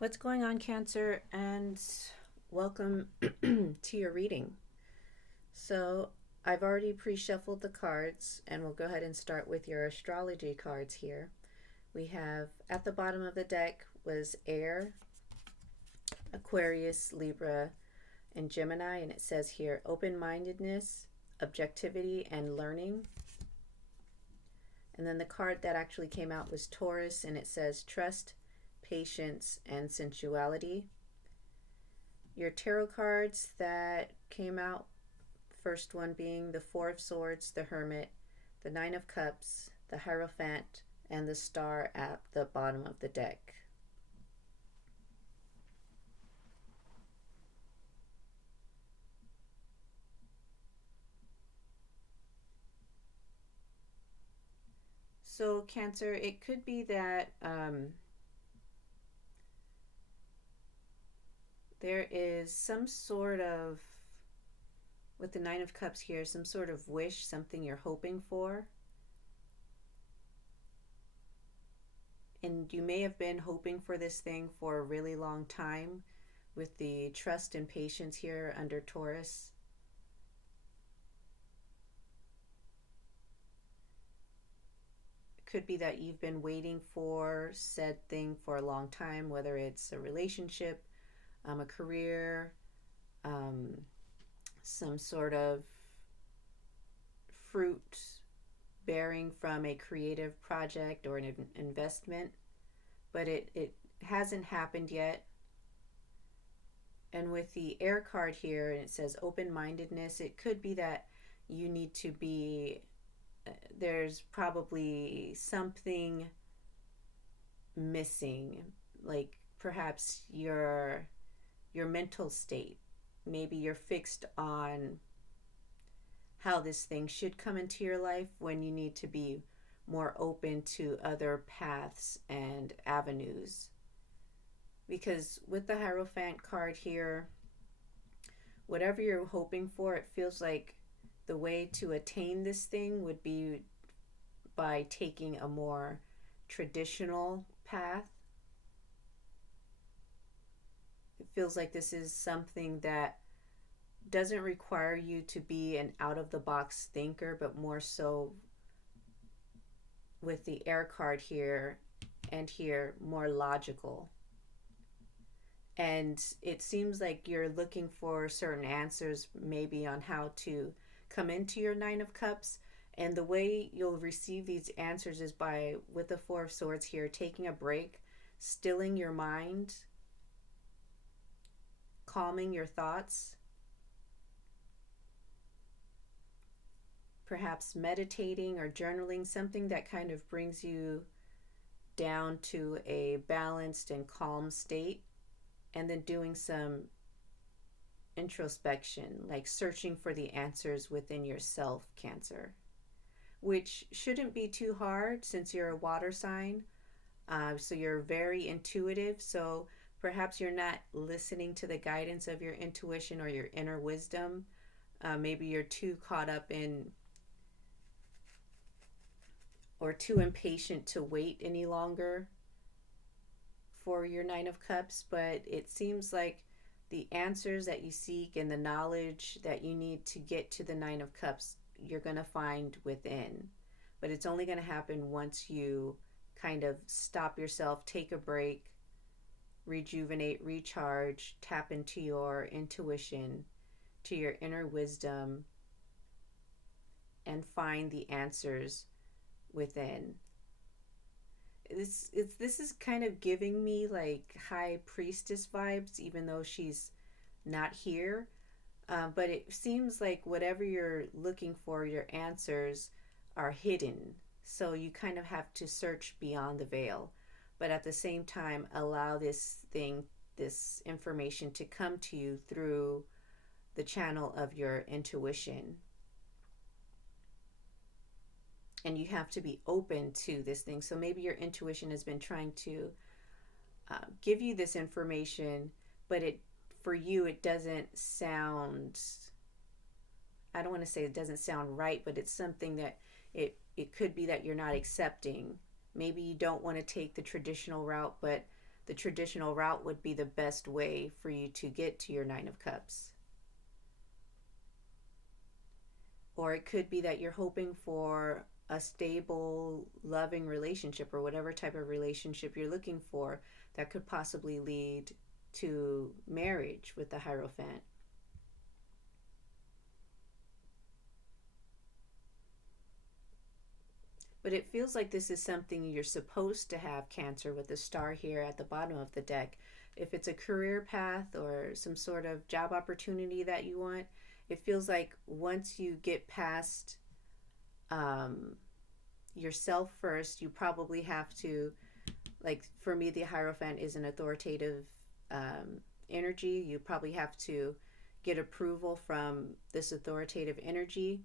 What's going on, Cancer? And welcome to your reading. So, I've already pre shuffled the cards, and we'll go ahead and start with your astrology cards here. We have at the bottom of the deck was Air, Aquarius, Libra, and Gemini, and it says here open mindedness, objectivity, and learning. And then the card that actually came out was Taurus, and it says trust, patience, and sensuality. Your tarot cards that came out, first one being the Four of Swords, the Hermit, the Nine of Cups, the Hierophant, and the Star at the bottom of the deck. So, Cancer, it could be that there is some sort of, with the Nine of Cups here, some sort of wish, something you're hoping for. And you may have been hoping for this thing for a really long time with the trust and patience here under Taurus. It could be that you've been waiting for said thing for a long time, whether it's a relationship, a career, um, some sort of fruit bearing from a creative project or an investment, but it hasn't happened yet. And with the air card here, and it says open mindedness, it could be that you need to be, there's probably something missing, like perhaps your mental state. Maybe you're fixed on how this thing should come into your life when you need to be more open to other paths and avenues. Because with the Hierophant card here, whatever you're hoping for, it feels like the way to attain this thing would be by taking a more traditional path. It feels like this is something that doesn't require you to be an out of the box thinker, but more so with the air card here and here, more logical. And it seems like you're looking for certain answers, maybe on how to come into your Nine of Cups. And the way you'll receive these answers is by, with the Four of Swords here, taking a break, stilling your mind, calming your thoughts, perhaps meditating or journaling, something that kind of brings you down to a balanced and calm state, and then doing some introspection, like searching for the answers within yourself, Cancer, which shouldn't be too hard since you're a water sign. So you're very intuitive. So perhaps you're not listening to the guidance of your intuition or your inner wisdom. Maybe you're too caught up in or too impatient to wait any longer for your Nine of Cups. But it seems like the answers that you seek and the knowledge that you need to get to the Nine of Cups, you're going to find within. But it's only going to happen once you kind of stop yourself, take a break, rejuvenate, recharge, tap into your intuition, to your inner wisdom, and find the answers within. This is kind of giving me like high priestess vibes, even though she's not here. But it seems like whatever you're looking for, your answers are hidden. So you kind of have to search beyond the veil, but at the same time, allow this thing, this information to come to you through the channel of your intuition. And you have to be open to this thing. So maybe your intuition has been trying to give you this information, but it, for you, it doesn't sound, I don't want to say it doesn't sound right, but it's something that it could be that you're not accepting. Maybe you don't want to take the traditional route, but the traditional route would be the best way for you to get to your Nine of Cups. Or it could be that you're hoping for a stable, loving relationship, or whatever type of relationship you're looking for that could possibly lead to marriage with the Hierophant. But it feels like this is something you're supposed to have, Cancer, with the star here at the bottom of the deck. If it's a career path or some sort of job opportunity that you want, it feels like once you get past um, yourself first, you probably have to, like for me, the Hierophant is an authoritative energy. You probably have to get approval from this authoritative energy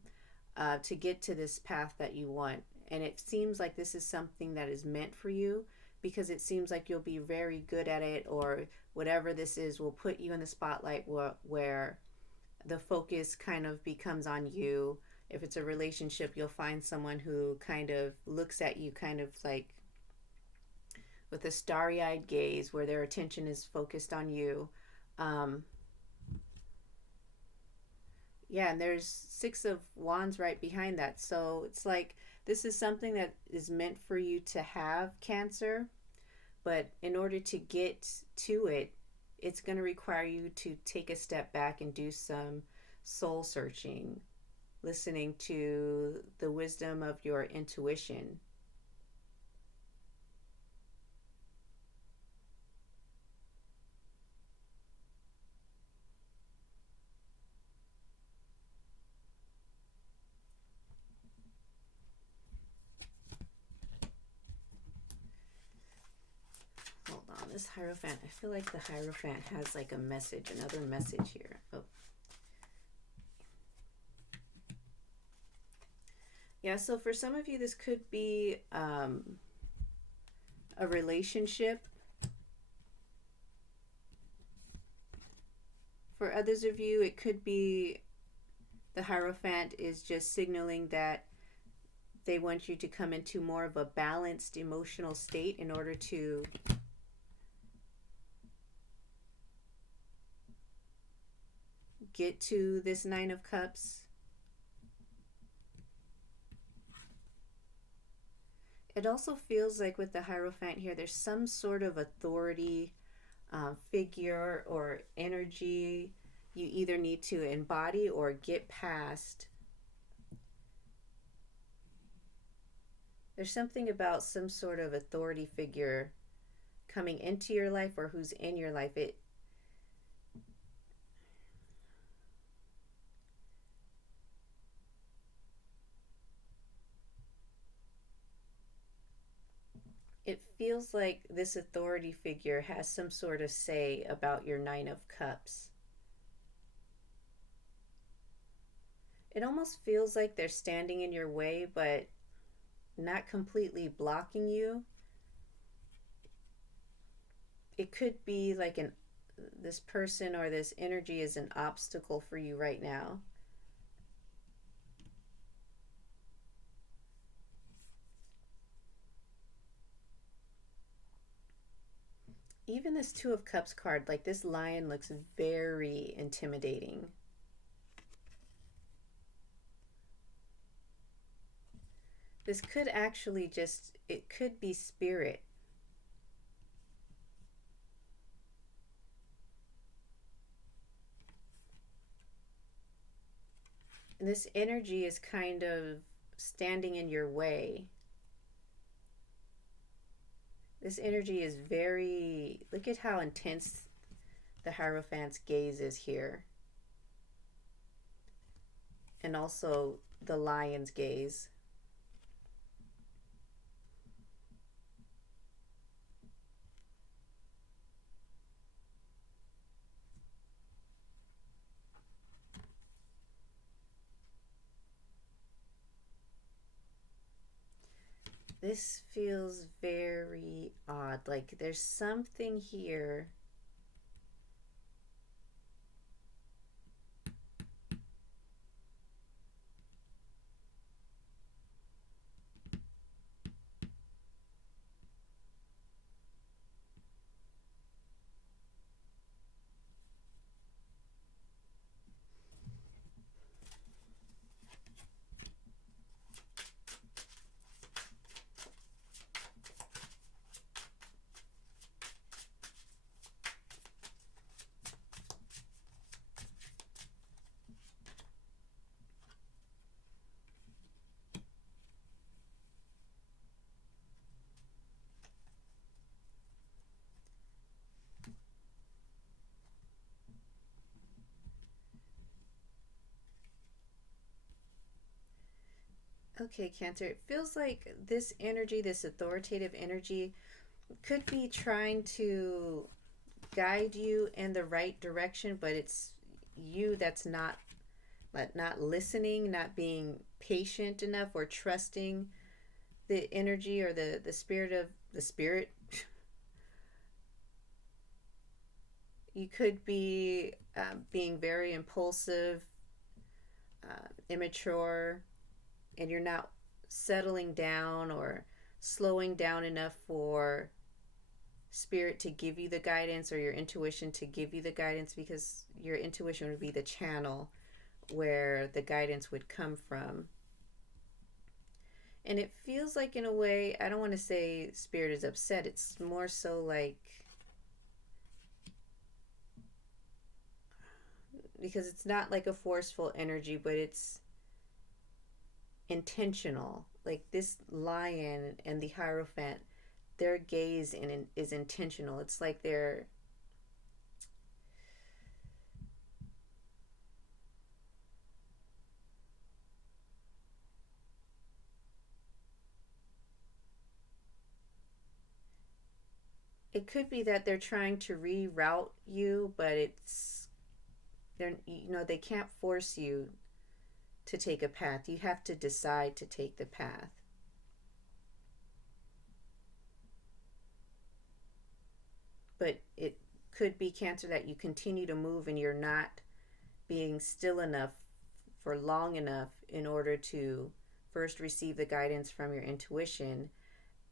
to get to this path that you want. And it seems like this is something that is meant for you because it seems like you'll be very good at it, or whatever this is will put you in the spotlight where the focus kind of becomes on you. If it's a relationship, you'll find someone who kind of looks at you kind of like with a starry-eyed gaze where their attention is focused on you. Um, yeah, and there's Six of Wands right behind that. So it's like this is something that is meant for you to have, Cancer. But in order to get to it, it's going to require you to take a step back and do some soul searching, listening to the wisdom of your intuition. Hold on, this Hierophant, I feel like the Hierophant has like a message, another message here. Oh. Yeah, so for some of you, this could be a relationship. For others of you, it could be the Hierophant is just signaling that they want you to come into more of a balanced emotional state in order to get to this Nine of Cups. It also feels like with the Hierophant here, there's some sort of authority figure or energy you either need to embody or get past. There's something about some sort of authority figure coming into your life or who's in your life. It feels like this authority figure has some sort of say about your Nine of Cups. It almost feels like they're standing in your way, but not completely blocking you. It could be like this person or this energy is an obstacle for you right now. Even this Two of Cups card, like this lion looks very intimidating. This could actually just, it could be spirit. And this energy is kind of standing in your way. This energy is very, look at how intense the Hierophant's gaze is here. And also the lion's gaze. This feels very odd. Like there's something here. Okay, Cancer, it feels like this energy, this authoritative energy, could be trying to guide you in the right direction, but it's you that's not listening, not being patient enough or trusting the energy or the spirit of the spirit. You could be being very impulsive, immature, and you're not settling down or slowing down enough for spirit to give you the guidance or your intuition to give you the guidance, because your intuition would be the channel where the guidance would come from. And it feels like, in a way, I don't want to say spirit is upset. It's more so like, because it's not like a forceful energy, but it's intentional. Like this lion and the Hierophant, their gaze is intentional. It's like they're, it could be that they're trying to reroute you, but they can't force you to take a path. You have to decide to take the path. But it could be, Cancer, that you continue to move and you're not being still enough for long enough in order to first receive the guidance from your intuition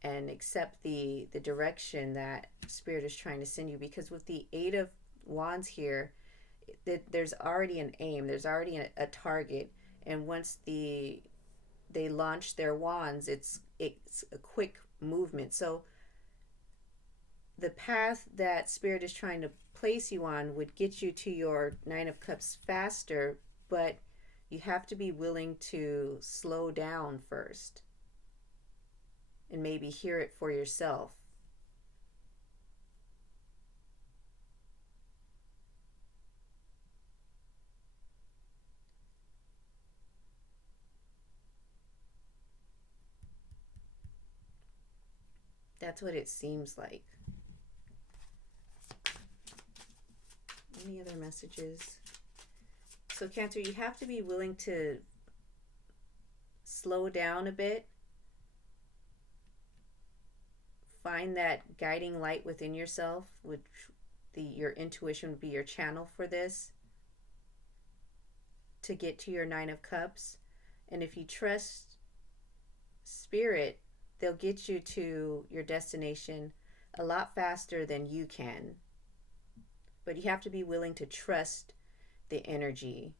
and accept the direction that spirit is trying to send you. Because with the Eight of Wands here, there's already an aim, there's already a target, and once they launch their wands, it's a quick movement. So the path that spirit is trying to place you on would get you to your Nine of Cups faster, but you have to be willing to slow down first and maybe hear it for yourself. That's what it seems like. Any other messages? So, Cancer, you have to be willing to slow down a bit, find that guiding light within yourself, which your intuition would be your channel for this, to get to your Nine of Cups. And if you trust spirit, they'll get you to your destination a lot faster than you can. But you have to be willing to trust the energy,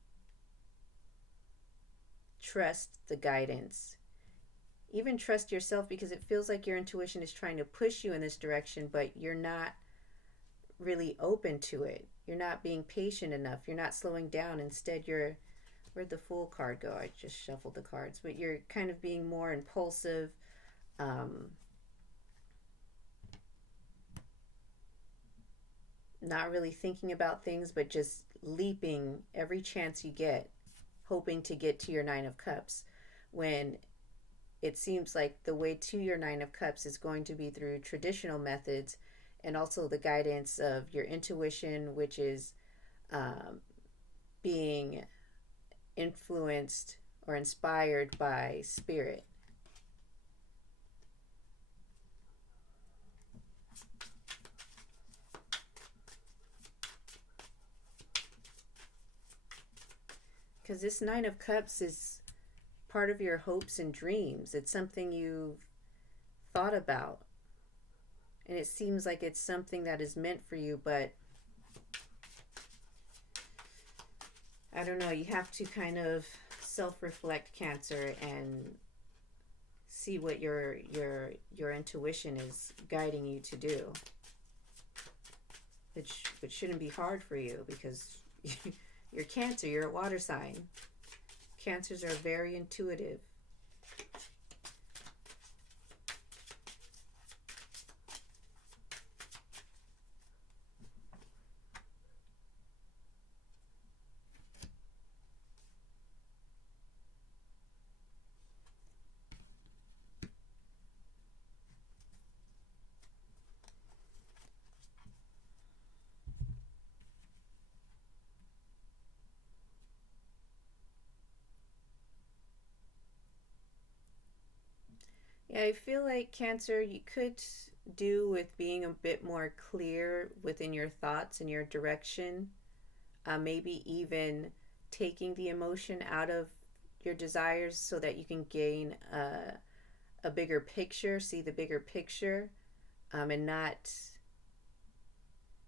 trust the guidance, even trust yourself, because it feels like your intuition is trying to push you in this direction, but you're not really open to it. You're not being patient enough. You're not slowing down. Instead, where'd the Fool card go? I just shuffled the cards, but you're kind of being more impulsive. Um, Not really thinking about things, but just leaping every chance you get, hoping to get to your Nine of Cups, when it seems like the way to your Nine of Cups is going to be through traditional methods, and also the guidance of your intuition, which is um, being influenced or inspired by spirit. Because this Nine of Cups is part of your hopes and dreams. It's something you've thought about. And it seems like it's something that is meant for you, but I don't know, you have to kind of self-reflect, Cancer, and see what your intuition is guiding you to do. Which shouldn't be hard for you, because you're Cancer, you're a water sign. Cancers are very intuitive. Yeah, I feel like Cancer, you could do with being a bit more clear within your thoughts and your direction. Maybe even taking the emotion out of your desires so that you can gain a bigger picture, see the bigger picture, and not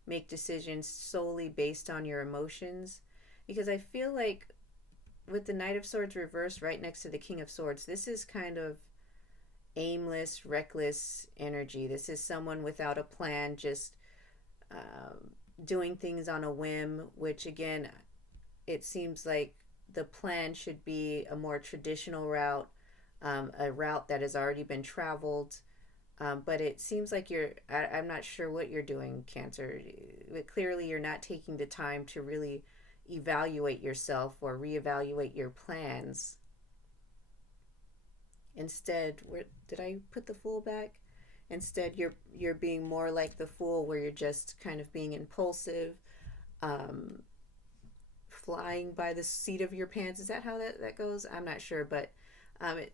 make decisions solely based on your emotions. Because I feel like with the Knight of Swords reversed right next to the King of Swords, this is kind of aimless, reckless energy. This is someone without a plan, just um, doing things on a whim, which again, it seems like the plan should be a more traditional route, a route that has already been traveled. But it seems like I'm not sure what you're doing, Cancer. But clearly, you're not taking the time to really evaluate yourself or reevaluate your plans. Instead, where did I put the Fool back? Instead, you're being more like the Fool, where you're just kind of being impulsive, um, flying by the seat of your pants. Is that how that goes? I'm not sure, but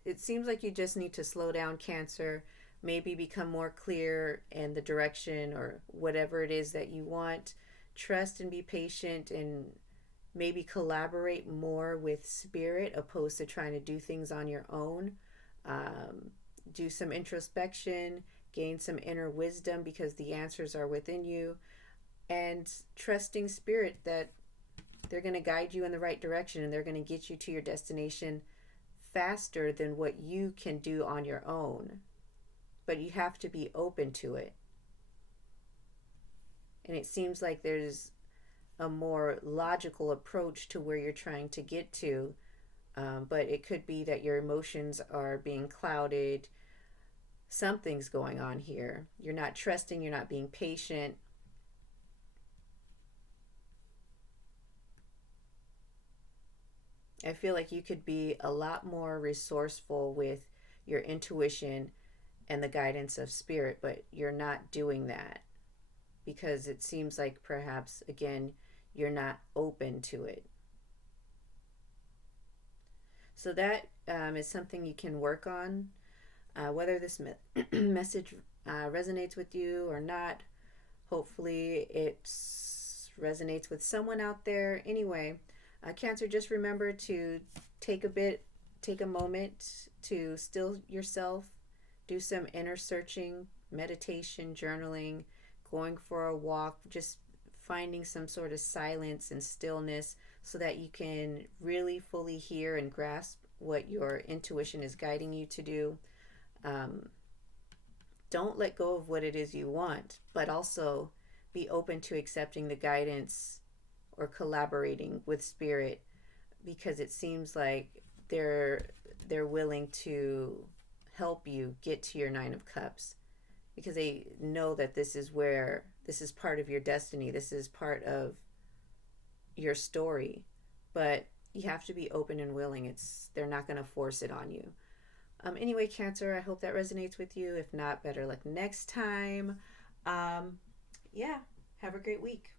it seems like you just need to slow down, Cancer. Maybe become more clear in the direction or whatever it is that you want. Trust and be patient and maybe collaborate more with spirit opposed to trying to do things on your own. Um, do some introspection, gain some inner wisdom because the answers are within you, and trusting spirit that they're going to guide you in the right direction and they're going to get you to your destination faster than what you can do on your own. But you have to be open to it. And it seems like there's a more logical approach to where you're trying to get to. But it could be that your emotions are being clouded. Something's going on here. You're not trusting, you're not being patient. I feel like you could be a lot more resourceful with your intuition and the guidance of spirit, but you're not doing that because it seems like perhaps, again, you're not open to it. So that is something you can work on. Whether this message resonates with you or not, hopefully it resonates with someone out there. Anyway, Cancer, just remember to take a bit, take a moment to still yourself, do some inner searching, meditation, journaling, going for a walk, just finding some sort of silence and stillness so that you can really fully hear and grasp what your intuition is guiding you to do. Um, don't let go of what it is you want, but also be open to accepting the guidance or collaborating with spirit because it seems like they're willing to help you get to your 9 of Cups because they know that this is part of your destiny. This is part of your story, but you have to be open and willing. It's they're not going to force it on you. Anyway, Cancer, I hope that resonates with you. If not, better luck next time. Um, yeah, have a great week.